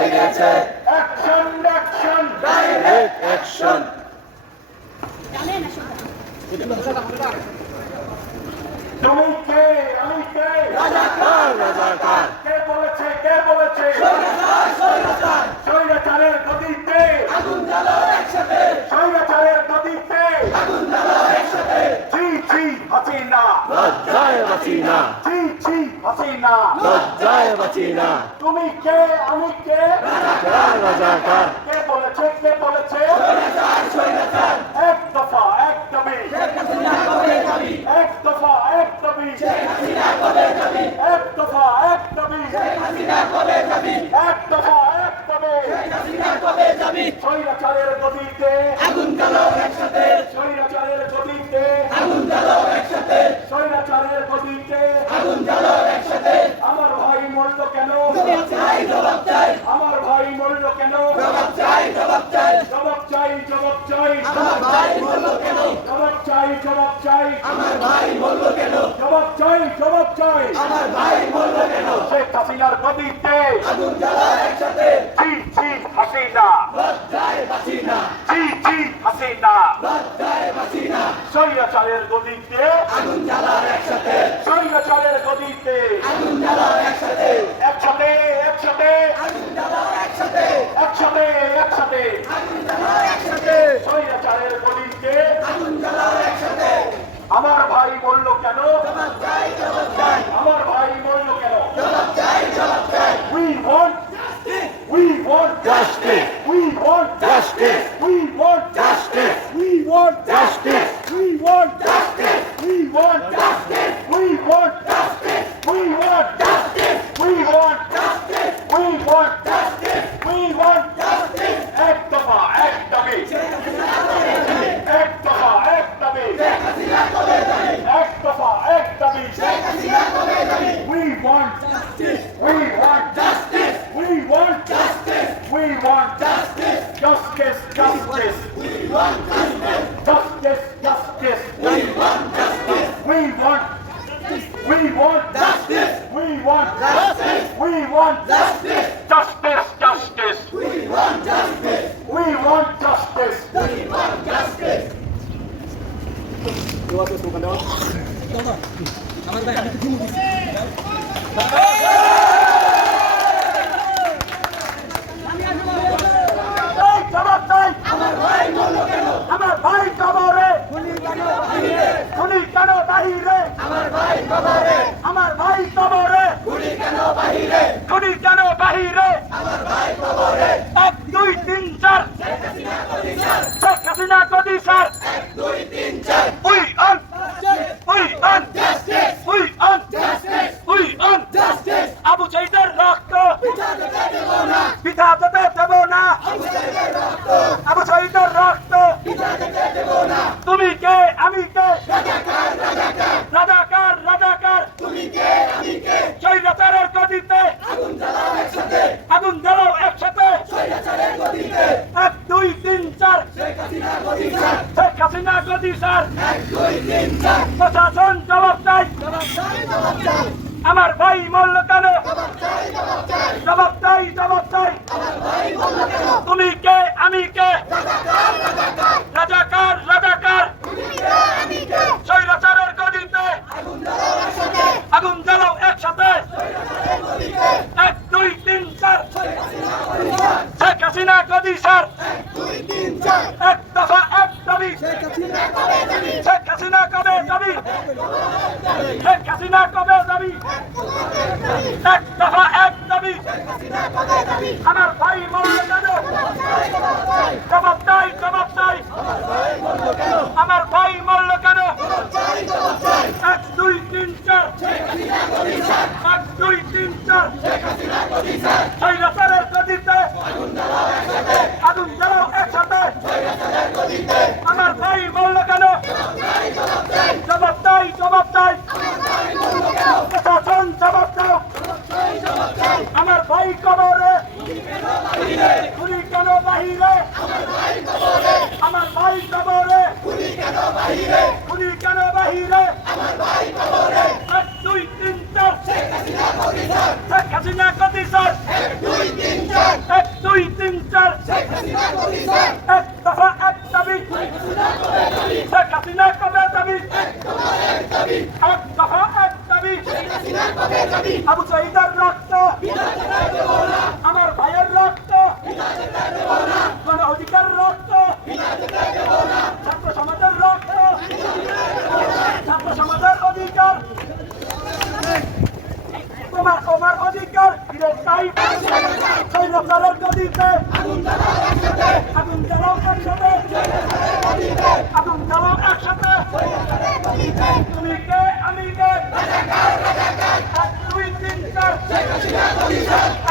জেগেছে action action direct action তুমি কে আমি কে রাজাকার রাজাকার কে বলেছে স্বৈরাচারের গদিতে আগুন জ্বালাও একসাথে স্বৈরাচারের গদিতে আগুন জ্বালাও একসাথে জি জি হাসিনা লজ্জায় বাঁচি না জি জি হাসিনা লজ্জায় বাঁচি না তুমি কে আমি কে রাজাকার রাজাকার কে বলেছে স্বৈরাচার এক দফা এক দাবি শেখ হাসিনা কবে যাবি এক দফা এক দাবি শেখ হাসিনা কবে যাবি এক দফা এক দাবি শেখ হাসিনা কবে যাবি এক দফা এক দাবি শেখ হাসিনা কবে যাবি স্বৈরাচারের গদিতে আগুন জ্বালাও একসাথে স্বৈরাচারের গদিতে আগুন জ্বালাও একসাথে স্বৈরাচারের গদিতে আগুন জ্বালাও একসাথে আমার ভাই মরল কেন জবাব চাই আমার ভাই মরল কেন জবাব চাই জবাব চাই জবাব চাই জবাব চাই আমার ভাই মরল কেন জবাব চাই জবাব চাই আমার ভাই মরল কেন জবাব চাই জবাব চাই আমার ভাই মরল কেন শেখ হাসিনার গদিতে আগুন জ্বালাও একসাথে জি জি হাসিনা লজ্জায় বাঁচি না জি জি হাসিনা লজ্জায় বাঁচি না স্বৈরাচারের গদিতে আগুন জ্বালাও একসাথে স্বৈরাচারের গদিতে আগুন জ্বালাও একসাথে একসাথে একসাথে আগুন জ্বালাও একসাথে একসাথে একসাথে আগুন জ্বালাও একসাথে স্বৈরাচারের গদিতে আগুন জ্বালাও একসাথে আমার ভাই বলল কেন জবাব চাই জবাব চাই আমার ভাই বলল কেন জবাব চাই জবাব চাই we want justice we want justice we want justice we want justice we want justice we want justice we want justice we want justice we want justice we want justice we want justice we want justice এক দফা এক দাবি এক দফা এক দাবি এক দফা এক দাবি we want justice we want justice we want justice we want justice justice justice we want justice justice justice we want justice we want we want justice we want justice we want justice justice justice we want justice we want justice we want justice আমার ভাই আমি কিছু দিছি জবাব চাই আমার ভাই বলল কেন আমার ভাই কবরে খুনি কেন বাহিরে আমার ভাই কবরে আমার ভাই কবরে খুনি কেন বাহিরে খুনি কেন বাহিরে আমার ভাই কবরে 1 2 3 4 শেখ হাসিনা কদি sir 1 2 3 4 we want we want justice we want justice we want justice Abu সাইদের রক্ত পিতা যেতে দেব না পিতা যেতে দেব না আবু সাইদের রক্ত পিতা যেতে দেব না তুমি কে আমি কে রাজাকার রাজাকার রাজাকার রাজাকার তুমি কে আমি কে স্বৈরাচারের গদিতে আগুন জ্বালাও একসাথে আগুন জ্বালাও একসাথে স্বৈরাচারের গদিতে 1 2 3 4 শেখ হাসিনা গদি স্যার শেখ হাসিনা গদি স্যার 1 2 3 4 প্রশাসন জবাব চাই জবাব চাই জবাব চাই আমার ভাই মরল কেন জবাব চাই জবাব চাই জবাব চাই জবাব চাই আমার ভাই মরল কেন তুমি কে আমি কে রাজাকার রাজাকার রাজাকার রাজাকার তুমি কে আমি কে স্বৈরাচারের গদিতে আগুন জ্বালাও একসাথে আগুন জ্বালাও একসাথে স্বৈরাচারের গদিতে 1 2 3 4 শেখ হাসিনা গদি স্যার 1 2 3 4 এক দফা এক দাবি শেখ হাসিনা কবে যাবি শেখ হাসিনা কবে যাবি শেখ হাসিনা কবে যাবি এক দফা এক দাবি শেখ হাসিনা কবে যাবি আমার ভাই মরল কেন জবাব চাই জবাব চাই আমার ভাই মরল কেন 1 2 3 4 শেখ হাসিনা গদি স্যার 1 2 3 4 শেখ হাসিনা গদি স্যার স্বৈরাচারের গদিতে আগুন জ্বালাও একসাথে আগুন জ্বালাও একসাথে স্বৈরাচারের গদিতে আমার ভাই মরল কেন জবাব চাই জবাব চাই আমার ভাই মরল কেন প্রশাসন জবাব দাও আমার ভাই কবরে খুনি কেন বাহিরে আমার ভাই কবরে আমার ভাই কবরে খুনি কেন বাহিরে খুনি কেন বাহিরে আমার ভাই কবরে 1 2 3 4 শেখ হাসিনা গদি স্যার শেখ হাসিনা গদি স্যার 1 2 3 4 দুই তিন চার এক দফা এক দাবি শেখ হাসিনা কবে দাবি এক দফা এক দাবি আবু সাইদের রক্ত আমার ভাইয়ের রক্ত গণ অধিকার রক্ত ছাত্র সমাজের রক্ত ছাত্র সমাজের অধিকার তোমার অধিকার ফিরে চাই সৈন্যদের গদিতে আগুন জ্বালাও একসাথে আগুন জ্বালাও একসাথে তুমি কে আমি কে এক দুই তিন চার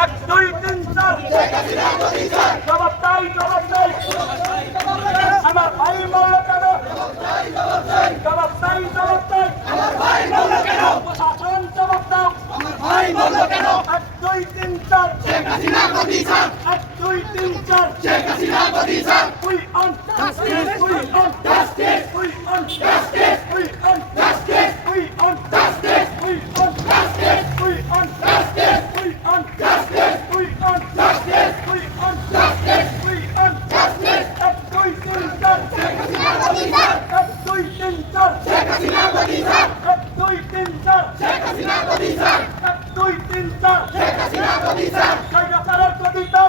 এক দুই তিন চার জবাব চাই জবাব চাই আমার ভাই মরল কেন জবাব চাই জবাব চাই প্রশাসন জবাব দাও এক দুই তিন চার এক দুই তিন চার We on justice, we on justice, we on justice, we on justice, we on justice, we on justice, we on justice, we on justice, we on justice, we on justice, we on justice. এক দুই তিন চার এক দুই তিন চার এক দুই তিন চার এক দুই তিন চার স্বৈরাচারের গদিতে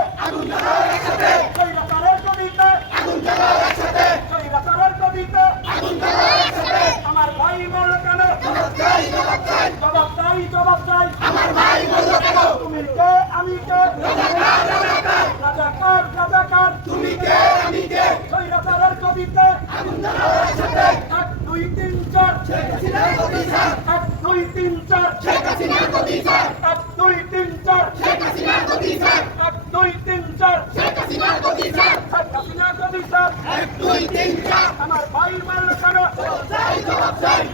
স্বৈরাচারের গদিতে স্বৈরাচারের গদিতে আমার ভাই বলল কেন জবাব চাই জবাব চাই তুমি কে আমি কে রাজাকার রাজাকার তুমি কে আমি কে স্বৈরাচারের গদিতে এক দুই তিন চার এক দুই তিন চার এক দুই তিন চার এক দুই তিন চার শেখ হাসিনা গদিতে আমার ভাই মারল কেন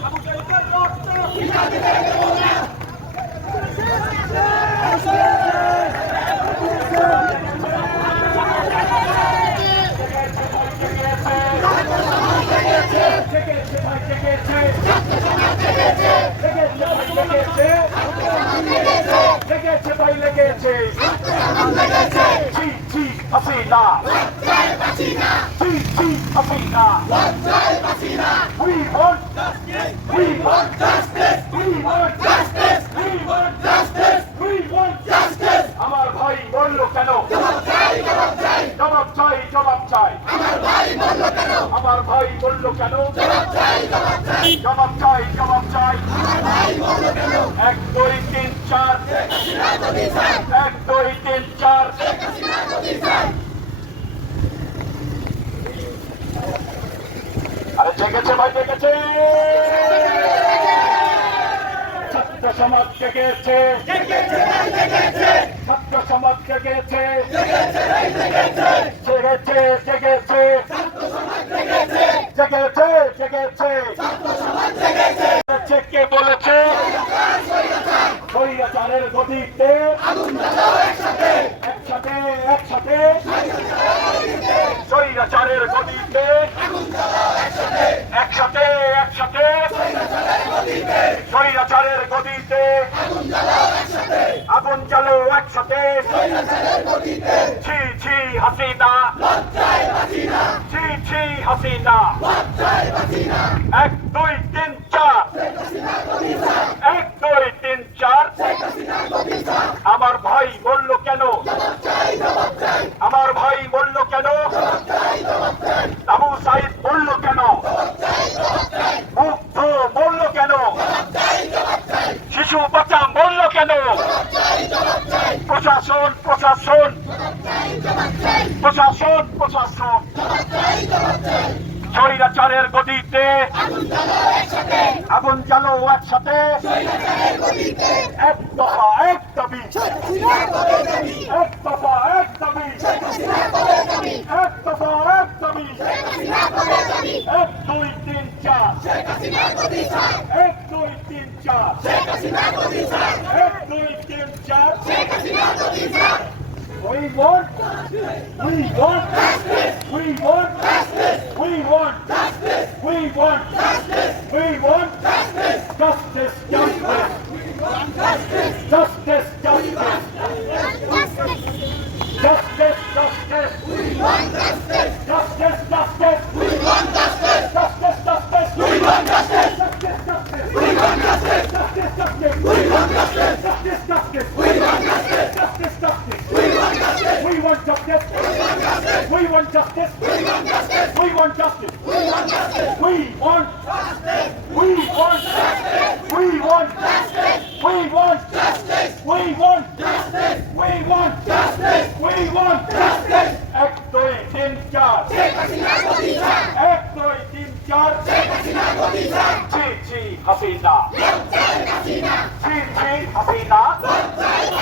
আবু সাইদের রক্ত লেগেছে ভাই লেগেছে জি জি হাসিনা জি জি Hasina we want justice we want justice we want justice we want justice we want justice আমার ভাই বলল কেন জবাব চাই জবাব চাই জবাব চাই জবাব চাই আমার ভাই বলল কেন আমার ভাই বলল কেন জবাব চাই জবাব চাই জবাব চাই জবাব চাই আমার ভাই বলল কেন এক দুই তিন চার এক দুই তিন চার আরে জেগেছে ভাই জেগেছে ছাত্র সমাজ জেগেছে ছাত্র সমাজ জেগেছে জেগেছে জেগেছে জেগেছে জেগেছে কে বলেছে স্বৈরাচারের গদিতে একসাথে একসাথে স্বৈরাচারের গদিতে একসাথে একসাথে স্বৈরাচারের গদিতে আগুন জ্বালো একসাথে ছি ছি হাসিনা ছি ছি হাসিনা এক দুই তিন চার এক দুই তিন চার আমার ভাই বলল কেন আমার ভাই বলল কেন আবু সাইদ বলল কেন মুগ্ধ বলল কেন শিশু বাচ্চা বলল কেন প্রশাসন প্রশাসন প্রশাসন প্রশাসন স্বৈরাচারের গদিতে আগুন জ্বালো একসাথে এক দফা এক দাবি এক দফা এক দাবি এক দফা এক দাবি এক দুই তিন চার এক দুই তিন চার এক দুই তিন চার We want justice. We want justice. We want justice. We want justice. We want justice. We want justice. Justice. Justice. We want justice. Justice. Justice. Justice.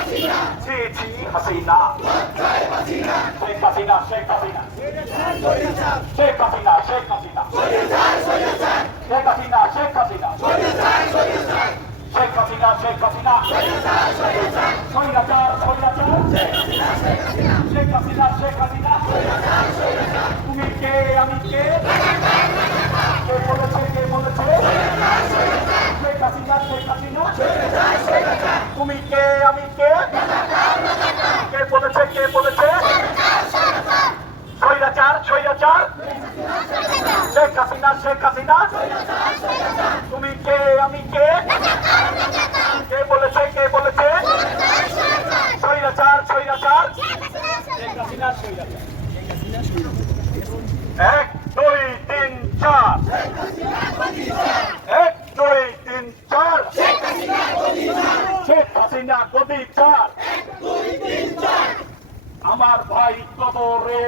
ছি ছি হাসিনা শেখ হাসিনা শেখ হাসিনা শেখ হাসিনা শেখ হাসিনা শেখ হাসিনা শেখ হাসিনা শেখ হাসিনা শেখ হাসিনা স্বৈরাচার স্বৈরাচার শেখ হাসিনা শেখ হাসিনা তুমি কে আমি কে কে বলেছে শেখ হাসিনা শেখ হাসিনা তুমি কে আমি কে কে বলেছে স্বৈরাচার স্বৈরাচার শেখ হাসিনা তুমি কে আমি কে কে বলেছে স্বৈরাচার স্বৈরাচার শেখ হাসিনা স্বৈরাচার 1 2 3 4 1 2 3 4 শেখ হাসিনা গদি 4 আমার ভাই কবরে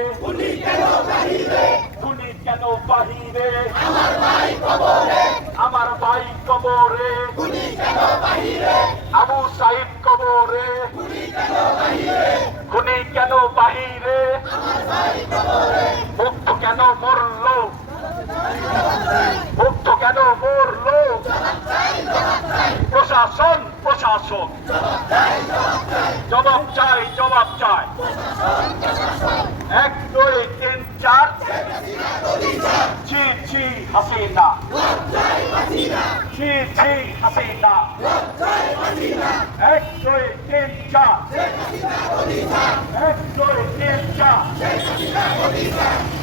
খুনি কেন বাহিরে আমার ভাই কবরে আবু সাইদ কবরে খুনি কেন বাহিরে মুক্ত কেন মরলো প্রশাসন জবাব চাই 1 2 3 4 ছি ছি হাসিনা ছি ছি হাসিনা 1 2 3 4 1 2 3 4